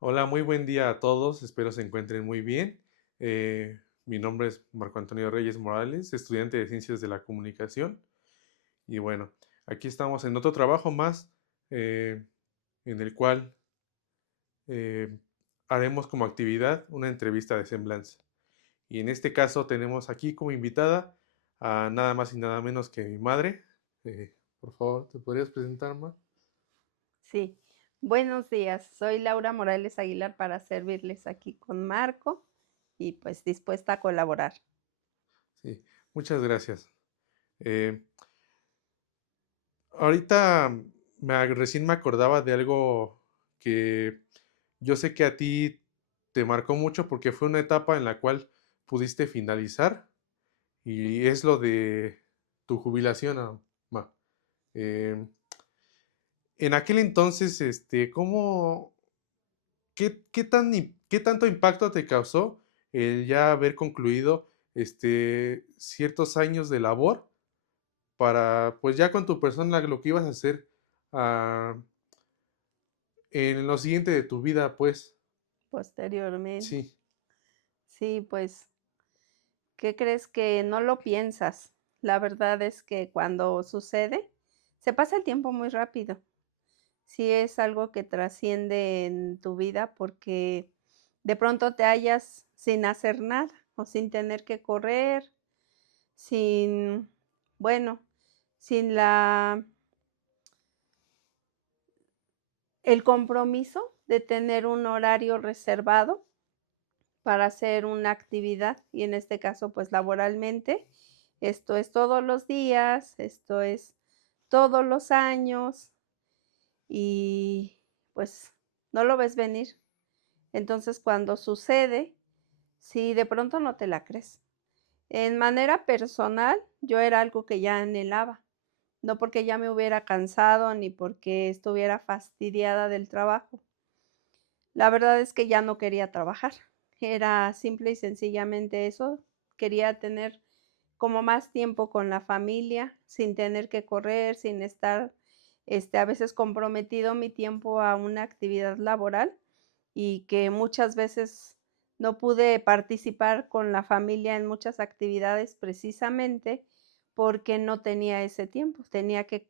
Hola, muy buen día a todos, espero se encuentren muy bien. Mi nombre es Marco Antonio Reyes Morales, estudiante de Ciencias de la Comunicación. Y bueno, aquí estamos en otro trabajo más eh, en el cual eh, haremos como actividad una entrevista de semblanza. Y en este caso tenemos aquí como invitada a nada más y nada menos que mi madre. Por favor, ¿te podrías presentar, Ma? Sí, buenos días. Soy Laura Morales Aguilar para servirles aquí con Marco y pues dispuesta a colaborar. Sí, muchas gracias. Eh, Ahorita recién me acordaba de algo que yo sé que a ti te marcó mucho porque fue una etapa en la cual pudiste finalizar y es lo de tu jubilación, Ma. Eh, en aquel entonces, ¿qué tanto impacto te causó el ya haber concluido ciertos años de labor para, pues ya con tu persona, lo que ibas a hacer ah, en lo siguiente de tu vida, pues? Posteriormente, Sí, sí, pues, ¿qué crees? Que no lo piensas. La verdad es que cuando sucede, se pasa el tiempo muy rápido. Sí es algo que trasciende en tu vida porque de pronto te hallas sin hacer nada o sin tener que correr, sin, bueno, sin el compromiso de tener un horario reservado para hacer una actividad y en este caso, pues laboralmente, esto es todos los días, esto es todos los años y pues no lo ves venir. Entonces, cuando sucede, si de pronto no te la crees. En manera personal, yo era algo que ya anhelaba, no porque ya me hubiera cansado ni porque estuviera fastidiada del trabajo. La verdad es que ya no quería trabajar. Era simple y sencillamente eso. Quería tener como más tiempo con la familia, sin tener que correr, sin estar, a veces comprometido mi tiempo a una actividad laboral y que muchas veces no pude participar con la familia en muchas actividades precisamente porque no tenía ese tiempo. Tenía que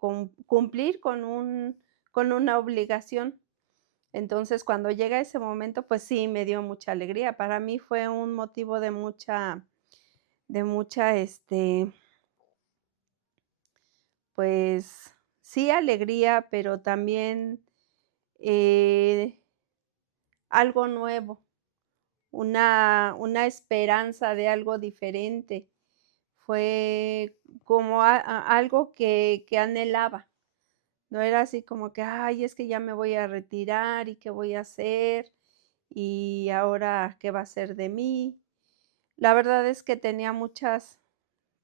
cumplir con una obligación. Entonces, cuando llega ese momento, pues sí, me dio mucha alegría. Para mí fue un motivo de mucha, pues sí, alegría, pero también, eh, algo nuevo, una esperanza de algo diferente. Fue como algo que anhelaba. No era así como que: "Ay, es que ya me voy a retirar, ¿y qué voy a hacer? ¿Y ahora qué va a ser de mí?". La verdad es que tenía muchas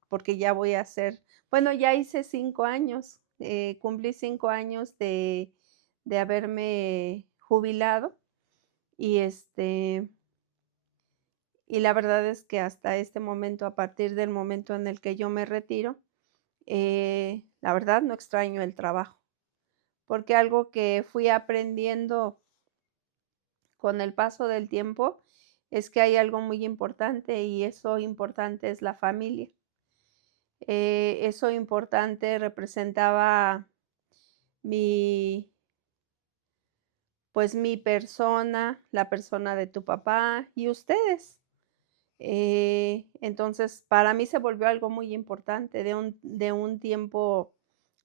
porque ya voy a hacer bueno, ya hice 5 años, cumplí 5 años de haberme jubilado y, y la verdad es que hasta este momento, a partir del momento en el que yo me retiro, la verdad no extraño el trabajo, porque algo que fui aprendiendo con el paso del tiempo es que hay algo muy importante y eso importante es la familia. Eso importante representaba mi, pues, mi persona, la persona de tu papá y ustedes. Entonces, para mí se volvió algo muy importante de un tiempo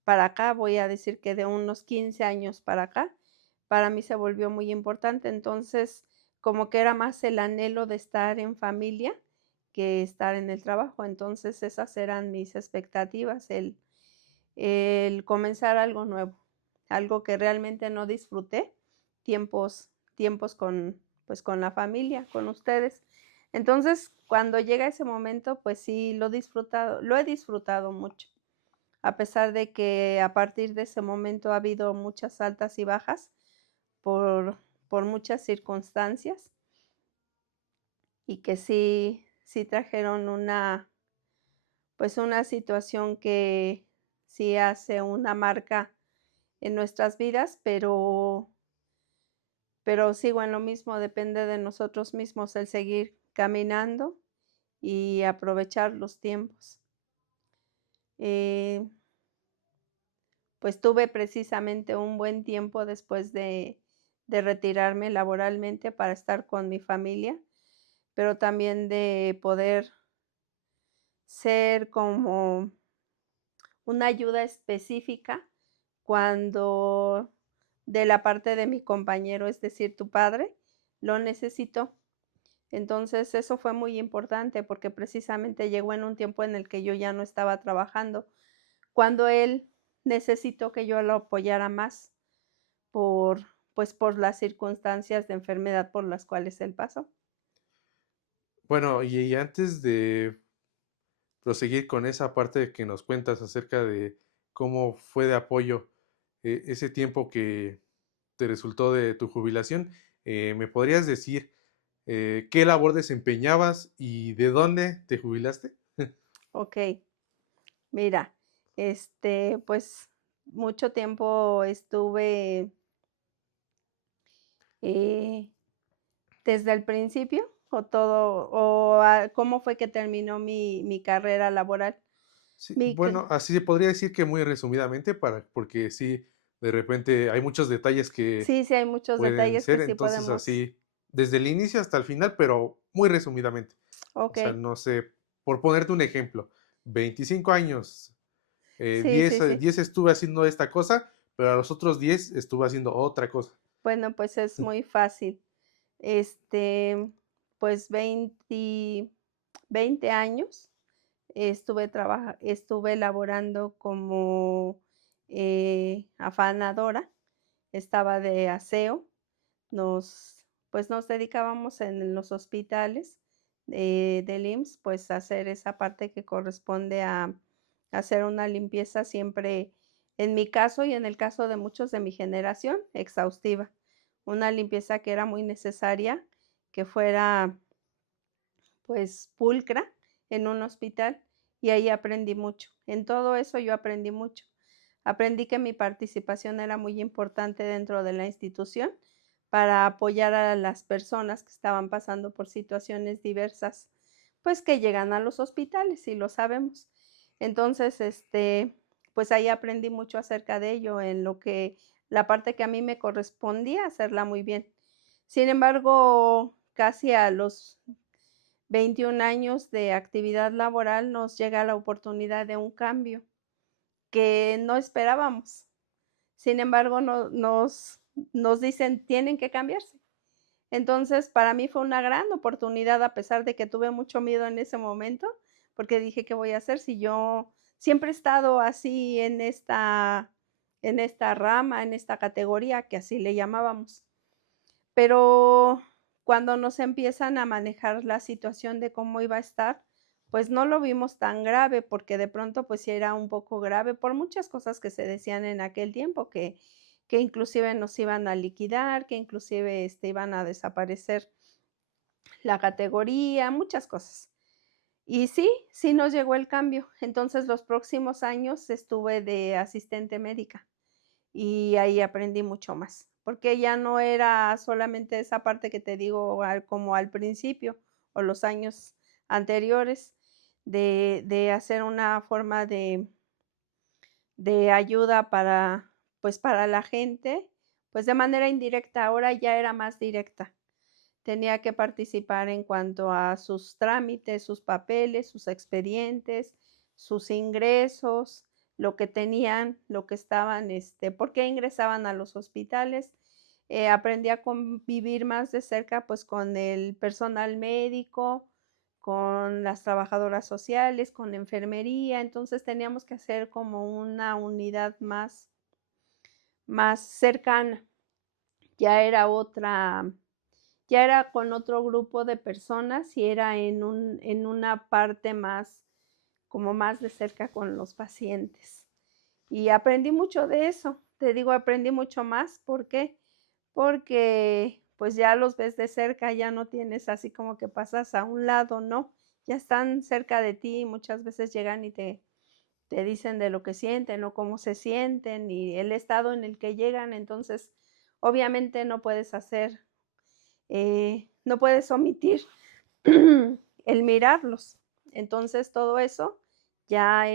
para acá, voy a decir que de unos 15 años para acá, para mí se volvió muy importante. Entonces, como que era más el anhelo de estar en familia que estar en el trabajo. Entonces, esas eran mis expectativas, el comenzar algo nuevo, algo que realmente no disfruté, tiempos con, pues, con la familia, con ustedes. Entonces, cuando llega ese momento, pues sí, lo he disfrutado mucho, a pesar de que a partir de ese momento ha habido muchas altas y bajas por por muchas circunstancias, y que sí trajeron pues, una situación que sí hace una marca en nuestras vidas, pero sigo en lo mismo, depende de nosotros mismos el seguir caminando y aprovechar los tiempos. Eh, pues tuve precisamente un buen tiempo después de retirarme laboralmente para estar con mi familia, pero también de poder ser como una ayuda específica cuando de la parte de mi compañero, es decir, tu padre, lo necesitó. Entonces, eso fue muy importante porque precisamente llegó en un tiempo en el que yo ya no estaba trabajando, cuando él necesitó que yo lo apoyara más por, pues, por las circunstancias de enfermedad por las cuales él pasó. Bueno, y antes de proseguir con esa parte que nos cuentas acerca de cómo fue de apoyo ese tiempo que te resultó de tu jubilación, ¿me podrías decir qué labor desempeñabas y de dónde te jubilaste? Okey, mira, pues, mucho tiempo estuve, eh, ¿desde el principio o todo o cómo fue que terminó mi carrera laboral? Sí, Mi c bueno, así se podría decir que muy resumidamente, porque sí, de repente hay muchos detalles que Sí, sí, hay muchos pueden detalles que ser, sí entonces podemos. así, desde el inicio hasta el final, pero muy resumidamente. O sea, Okey. no sé, por ponerte un ejemplo, 25 años, Sí, 10, sí, sí. 10 estuve haciendo esta cosa, pero a los otros 10 estuve haciendo otra cosa. Bueno, pues es muy fácil. Este, pues 20 años estuve laborando como, afanadora, estaba de aseo, nos dedicábamos en los hospitales, del IMSS, pues, a hacer esa parte que corresponde a hacer una limpieza siempre, en mi caso y en el caso de muchos de mi generación, exhaustiva. Una limpieza que era muy necesaria, que fuera, pues, pulcra en un hospital, y ahí aprendí mucho. En todo eso yo aprendí mucho. Aprendí que mi participación era muy importante dentro de la institución para apoyar a las personas que estaban pasando por situaciones diversas, pues, que llegan a los hospitales, y lo sabemos. Entonces, pues, ahí aprendí mucho acerca de ello, en lo que la parte que a mí me correspondía hacerla muy bien. Sin embargo, casi a los 21 años de actividad laboral nos llega la oportunidad de un cambio que no esperábamos. Sin embargo, nos dicen: "Tienen que cambiarse". Entonces, para mí fue una gran oportunidad, a pesar de que tuve mucho miedo en ese momento, porque dije: "¿Qué voy a hacer si yo siempre he estado así en esta rama, en esta categoría?", que así le llamábamos. Pero cuando nos empiezan a manejar la situación de cómo iba a estar, pues no lo vimos tan grave, porque de pronto, pues sí era un poco grave por muchas cosas que se decían en aquel tiempo, que inclusive nos iban a liquidar, que inclusive, iban a desaparecer la categoría, muchas cosas. Y sí, sí nos llegó el cambio. Entonces, los próximos años estuve de asistente médica. Y ahí aprendí mucho más, porque ya no era solamente esa parte que te digo, como al principio o los años anteriores de hacer una forma de ayuda para, pues, para la gente, pues, de manera indirecta, ahora ya era más directa. Tenía que participar en cuanto a sus trámites, sus papeles, sus expedientes, sus ingresos, lo que tenían, lo que estaban, por qué ingresaban a los hospitales. Aprendí a convivir más de cerca, pues, con el personal médico, con las trabajadoras sociales, con enfermería. Entonces, teníamos que hacer como una unidad más cercana. Ya era otra ya era con otro grupo de personas y era en una parte más, como más de cerca con los pacientes. Y aprendí mucho de eso, te digo, aprendí mucho más, ¿por qué? Porque, pues, ya los ves de cerca, ya no tienes así como que pasas a un lado, no, ya están cerca de ti, y muchas veces llegan y te dicen de lo que sienten o cómo se sienten y el estado en el que llegan. Entonces, obviamente no puedes hacer, no puedes omitir el mirarlos. Entonces, todo eso ya,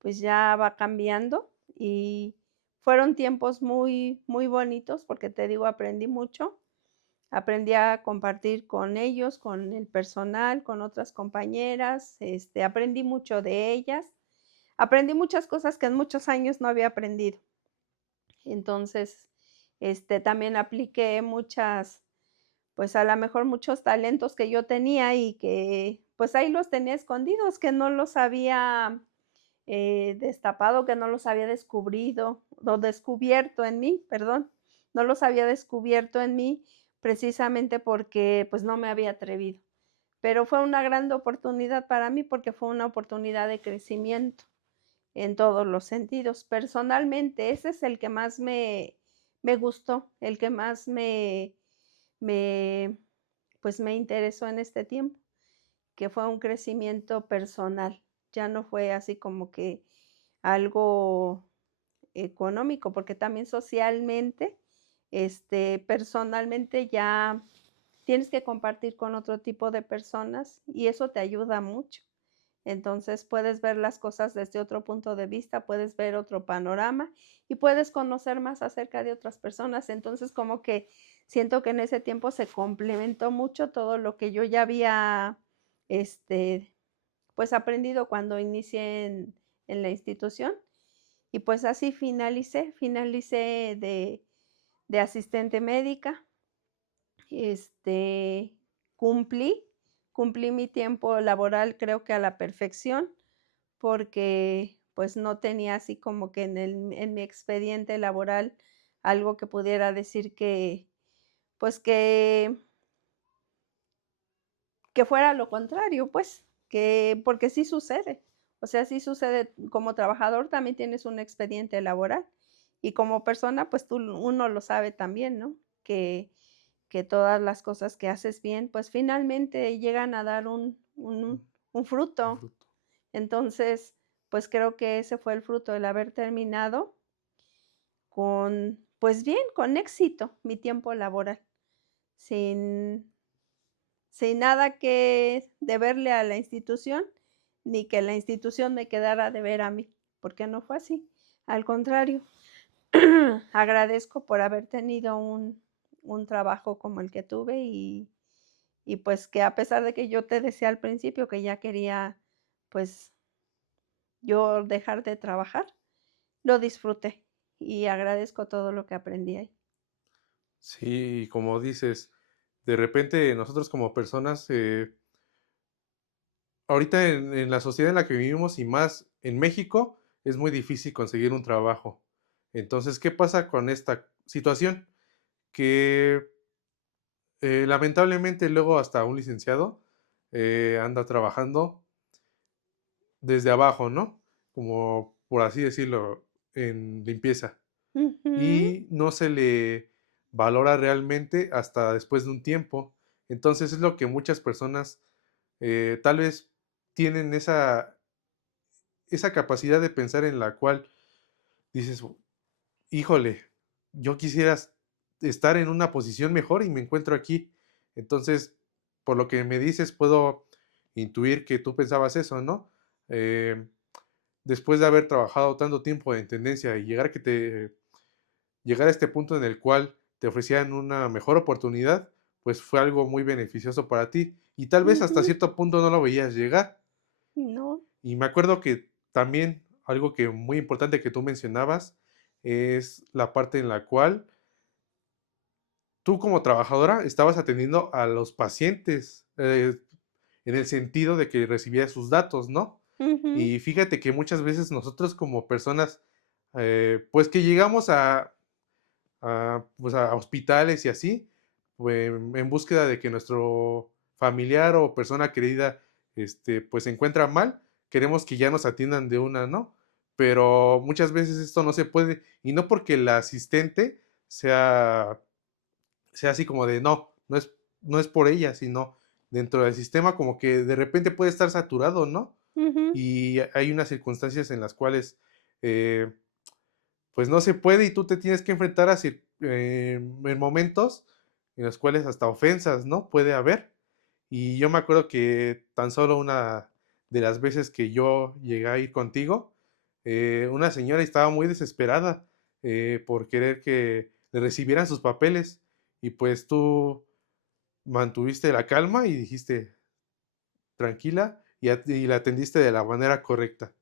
pues, ya va cambiando, y fueron tiempos muy, muy bonitos, porque te digo, aprendí mucho. Aprendí a compartir con ellos, con el personal, con otras compañeras, aprendí mucho de ellas. Aprendí muchas cosas que en muchos años no había aprendido. Entonces, también apliqué muchas, pues, a la mejor muchos talentos que yo tenía y que, pues, ahí los tenía escondidos, que no los había, destapado, que no los había descubrido o descubierto en mí, perdón. No los había descubierto en mí precisamente porque, pues, no me había atrevido. Pero fue una gran oportunidad para mí, porque fue una oportunidad de crecimiento en todos los sentidos. Personalmente, ese es el que más me gustó, el que más me, pues, me interesó en este tiempo, que fue un crecimiento personal. Ya no fue así como que algo económico, porque también socialmente, personalmente ya tienes que compartir con otro tipo de personas y eso te ayuda mucho. Entonces puedes ver las cosas desde otro punto de vista, puedes ver otro panorama y puedes conocer más acerca de otras personas. Entonces como que siento que en ese tiempo se complementó mucho todo lo que yo ya había, este, pues aprendido cuando inicié en la institución, y pues así finalicé de asistente médica. Este, cumplí, cumplí mi tiempo laboral, creo que a la perfección, porque, pues, no tenía así como que en mi expediente laboral algo que pudiera decir que, pues, que fuera lo contrario, pues, que porque sí sucede. O sea, sí sucede, como trabajador también tienes un expediente laboral, y como persona, pues, uno lo sabe también, ¿no? Que todas las cosas que haces bien, pues, finalmente llegan a dar Mm, un un fruto. fruto. Entonces, pues, creo que ese fue el fruto, el haber terminado con, pues, bien, con éxito mi tiempo laboral, sin nada que deberle a la institución, ni que la institución me quedara a deber a mí, porque no fue así. Al contrario, agradezco por haber tenido un trabajo como el que tuve, y pues que a pesar de que yo te decía al principio que ya quería, pues, yo dejar de trabajar, lo disfruté y agradezco todo lo que aprendí ahí. Sí, como dices, de repente nosotros como personas, ahorita en la sociedad en la que vivimos y más en México, es muy difícil conseguir un trabajo. Entonces, ¿qué pasa con esta situación? Que lamentablemente luego hasta un licenciado anda trabajando desde abajo, ¿no? Como por así decirlo, en limpieza. Ujú. Y no se le valora realmente hasta después de un tiempo. Entonces es lo que muchas personas tal vez tienen esa capacidad de pensar en la cual dices, híjole, yo quisiera estar en una posición mejor y me encuentro aquí. Entonces, por lo que me dices, puedo intuir que tú pensabas eso, ¿no? Eh, Después de haber trabajado tanto tiempo en tendencia y llegar a este punto en el cual te ofrecían una mejor oportunidad, pues fue algo muy beneficioso para ti. Y tal vez hasta Ujú. cierto punto no lo veías llegar. No. Y me acuerdo que también algo que muy importante que tú mencionabas es la parte en la cual tú como trabajadora estabas atendiendo a los pacientes, en el sentido de que recibías sus datos, ¿no? Ujú. Y fíjate que muchas veces nosotros como personas, pues que llegamos pues a hospitales y así, pues, en búsqueda de que nuestro familiar o persona querida, pues se encuentra mal, queremos que ya nos atiendan de una, ¿no? Pero muchas veces esto no se puede, y no porque la asistente sea así como de no, no es por ella, sino dentro del sistema como que de repente puede estar saturado, ¿no? Ujú. Y hay unas circunstancias en las cuales pues no se puede y tú te tienes que enfrentar en momentos en los cuales hasta ofensas, ¿no? Puede haber. Y yo me acuerdo que tan solo una de las veces que yo llegué a ir contigo, una señora estaba muy desesperada por querer que le recibieran sus papeles y pues tú mantuviste la calma y dijiste tranquila y la atendiste de la manera correcta.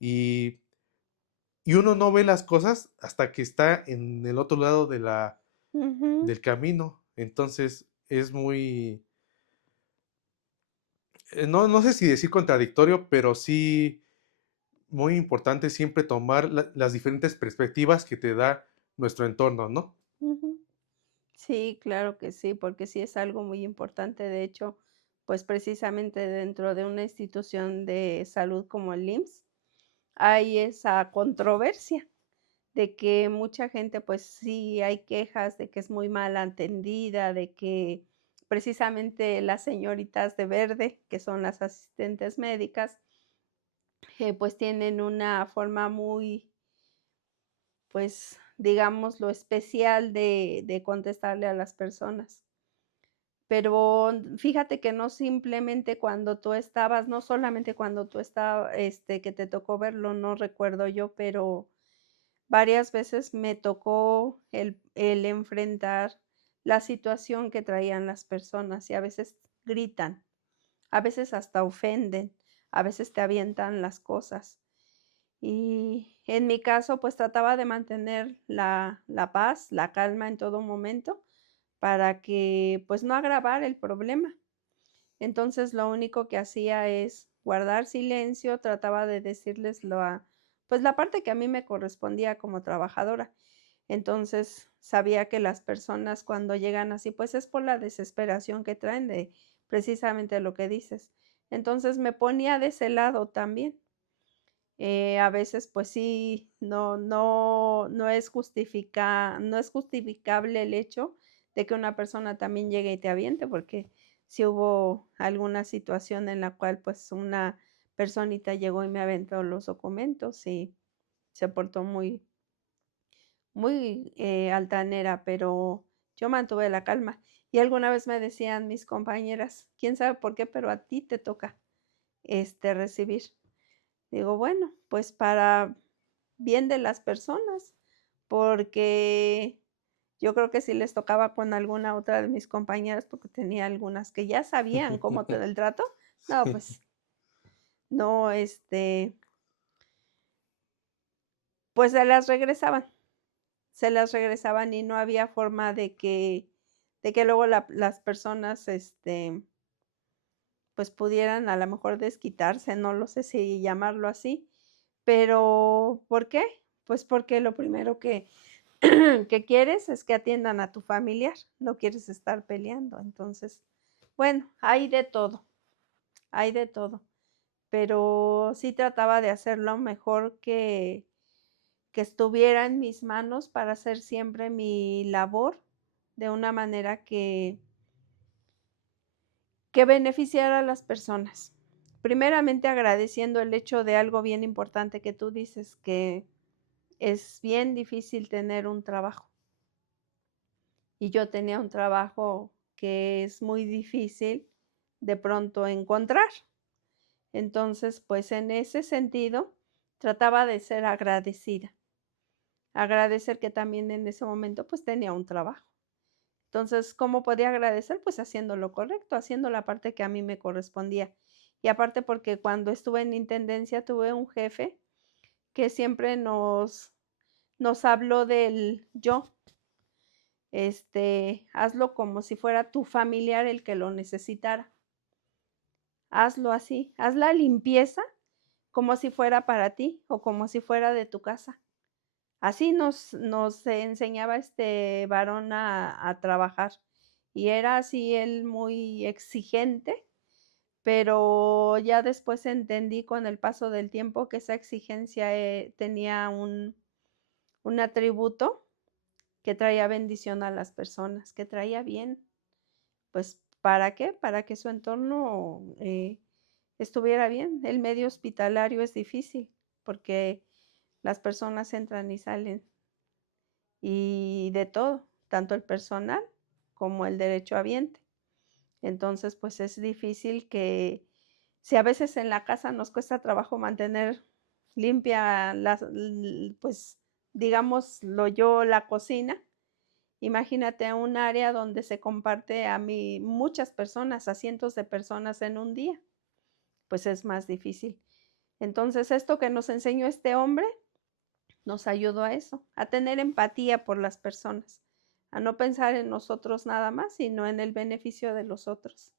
Y, y uno no ve las cosas hasta que está en el otro lado Ujú. del camino. Entonces es muy, no sé si decir contradictorio, pero sí muy importante siempre tomar las diferentes perspectivas que te da nuestro entorno, ¿no? Ujú. Sí, claro que sí, porque sí es algo muy importante. De hecho, pues precisamente dentro de una institución de salud como el IMSS, hay esa controversia de que mucha gente, pues sí hay quejas de que es muy mal atendida, de que precisamente las señoritas de verde, que son las asistentes médicas, pues tienen una forma muy, pues, digámoslo, especial de contestarle a las personas. Pero fíjate que no simplemente cuando tú estabas, no solamente cuando tú estabas, que te tocó verlo, no recuerdo yo, pero varias veces me tocó el enfrentar la situación que traían las personas y a veces gritan, a veces hasta ofenden, a veces te avientan las cosas. Y en mi caso, pues trataba de mantener la paz, la calma en todo momento para que pues no agravar el problema. Entonces lo único que hacía es guardar silencio, trataba de decirles pues la parte que a mí me correspondía como trabajadora. Entonces sabía que las personas cuando llegan así, pues es por la desesperación que traen de precisamente lo que dices. Entonces me ponía de ese lado también. A veces, pues sí, no es justificable el hecho de que una persona también llegue y te aviente, porque si hubo alguna situación en la cual, pues, una personita llegó y me aventó los documentos y se portó muy, altanera, pero yo mantuve la calma. Y alguna vez me decían mis compañeras: "Quién sabe por qué, pero a ti te toca, recibir". Digo, bueno, pues para bien de las personas, porque yo creo que si les tocaba con alguna otra de mis compañeras, porque tenía algunas que ya sabían cómo te da el trato, no, pues no, pues se las regresaban y no había forma de que luego las personas, pues pudieran a lo mejor desquitarse, no lo sé si llamarlo así, pero ¿por qué? Pues porque lo primero que quieres es que atiendan a tu familiar, no quieres estar peleando. Entonces, bueno, hay de todo, pero sí trataba de hacer lo mejor que estuviera en mis manos para hacer siempre mi labor de una manera que beneficiara a las personas. Primeramente agradeciendo el hecho de algo bien importante que tú dices, que es bien difícil tener un trabajo. Y yo tenía un trabajo que es muy difícil de pronto encontrar. Entonces, pues en ese sentido, trataba de ser agradecida. Agradecer que también en ese momento pues tenía un trabajo. Entonces, ¿cómo podía agradecer? Pues haciendo lo correcto, haciendo la parte que a mí me correspondía. Y aparte porque cuando estuve en intendencia tuve un jefe que siempre nos habló del yo. Hazlo como si fuera tu familiar el que lo necesitara. Hazlo así, haz la limpieza como si fuera para ti o como si fuera de tu casa. Así nos enseñaba este varón a trabajar. Y era así él muy exigente, pero ya después entendí con el paso del tiempo que esa exigencia tenía un atributo que traía bendición a las personas, que traía bien. Pues, ¿para qué? Para que su entorno, estuviera bien. El medio hospitalario es difícil, porque las personas entran y salen, y de todo, tanto el personal como el derechohabiente. Entonces, pues es difícil que si a veces en la casa nos cuesta trabajo mantener limpia pues digámoslo yo, la cocina, imagínate un área donde se comparte a mí muchas personas, a cientos de personas en un día, pues es más difícil. Entonces, esto que nos enseñó este hombre nos ayudó a eso, a tener empatía por las personas, a no pensar en nosotros nada más, sino en el beneficio de los otros.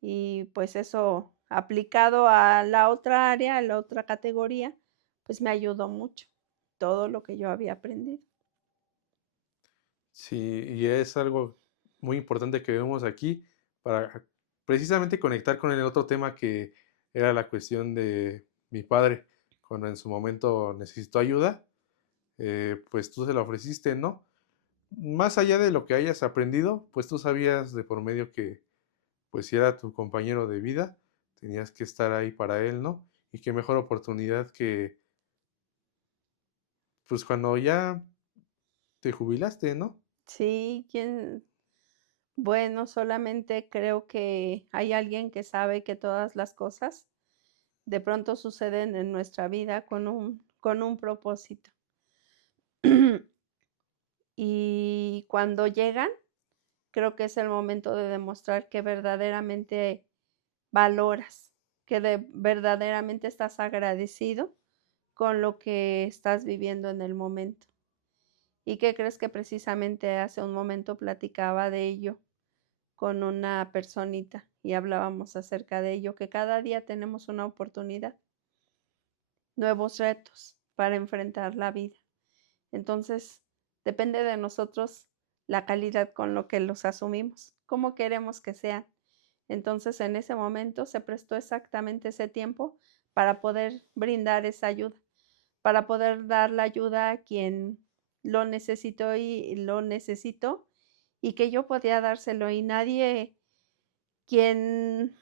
Y pues eso aplicado a la otra área, a la otra categoría, pues me ayudó mucho todo lo que yo había aprendido. Sí, y es algo muy importante que vemos aquí para precisamente conectar con el otro tema que era la cuestión de mi padre, cuando en su momento necesitó ayuda, pues tú se la ofreciste, ¿no? Más allá de lo que hayas aprendido, pues tú sabías de por medio que, pues si era tu compañero de vida, tenías que estar ahí para él, ¿no? Y qué mejor oportunidad que, pues cuando ya te jubilaste, ¿no? Sí, bueno, solamente creo que hay alguien que sabe que todas las cosas de pronto suceden en nuestra vida con un propósito. Y cuando llegan, creo que es el momento de demostrar que verdaderamente valoras, que verdaderamente estás agradecido con lo que estás viviendo en el momento. ¿Y qué crees? Que precisamente hace un momento platicaba de ello con una personita y hablábamos acerca de ello, que cada día tenemos una oportunidad, nuevos retos para enfrentar la vida. Entonces, depende de nosotros la calidad con lo que los asumimos, cómo queremos que sean. Entonces, en ese momento se prestó exactamente ese tiempo para poder brindar esa ayuda, para poder dar la ayuda a quien lo necesitó y que yo podía dárselo y quien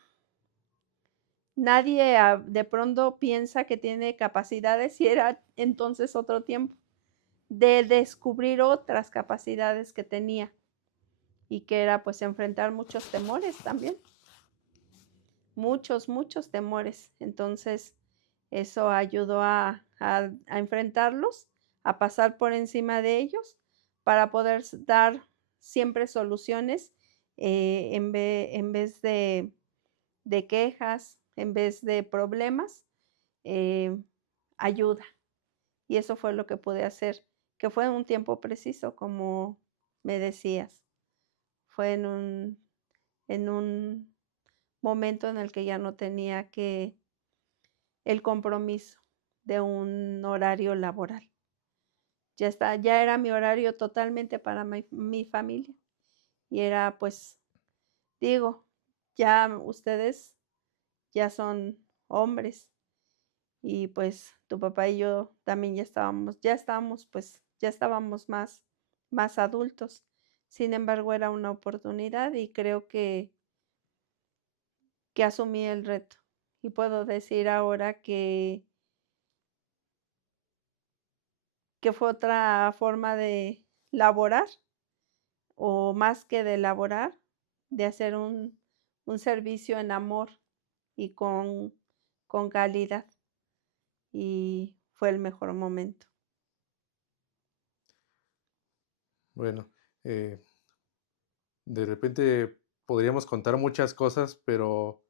nadie de pronto piensa que tiene capacidades y era entonces otro tiempo de descubrir otras capacidades que tenía y que era pues enfrentar muchos temores también, muchos temores. Entonces eso ayudó a enfrentarlos, a pasar por encima de ellos para poder dar siempre soluciones en vez de quejas, en vez de problemas, eh, ayuda. Y eso fue lo que pude hacer, que fue en un tiempo preciso, como me decías. Fue en un momento en el que ya no tenía que el compromiso de un horario laboral. Ya era mi horario totalmente para mi familia. Y era pues, digo, ya ustedes ya son hombres y pues tu papá y yo también ya estábamos más adultos. Sin embargo, era una oportunidad y creo que asumí el reto. Y puedo decir ahora que fue otra forma de laborar, o más que de laborar, de hacer un servicio en amor y con calidad. Y fue el mejor momento. Bueno, eh, de repente podríamos contar muchas cosas, pero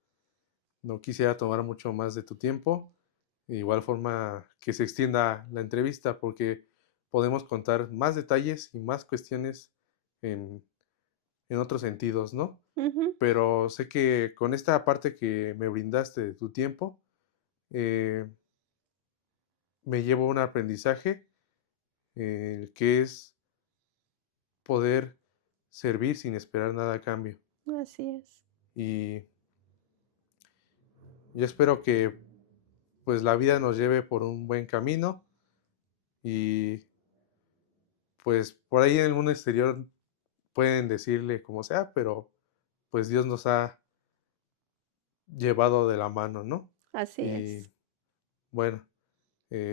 no quisiera tomar mucho más de tu tiempo. De igual forma que se extienda la entrevista porque podemos contar más detalles y más cuestiones en, en otros sentidos, ¿no? Ujú. Pero sé que con esta parte que me brindaste de tu tiempo, eh, me llevo un aprendizaje que es poder servir sin esperar nada a cambio. Así es. Y yo espero que pues la vida nos lleve por un buen camino y pues por ahí en el mundo exterior pueden decirle como sea, pero pues Dios nos ha llevado de la mano, ¿no? Así Y es. bueno,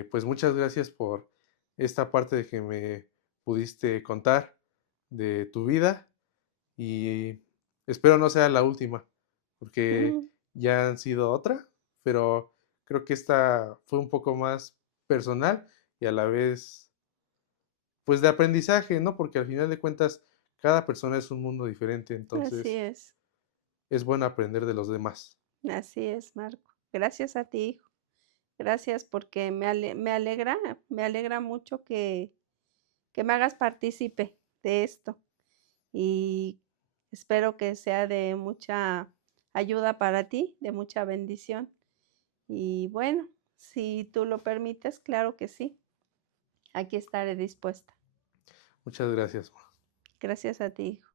pues muchas gracias por esta parte de que me pudiste contar de tu vida y espero no sea la última, porque Ujú. ya han sido otra, pero creo que esta fue un poco más personal y a la vez, pues, de aprendizaje, ¿no? Porque al final de cuentas, cada persona es un mundo diferente, Así entonces es, es bueno aprender de los demás. así es, Marco. Gracias a ti, hijo. Gracias porque me alegra mucho que me hagas partícipe de esto y espero que sea de mucha ayuda para ti, de mucha bendición. Y bueno, si tú lo permites, claro que sí. Aquí estaré dispuesta. Muchas gracias. Gracias a ti, hijo.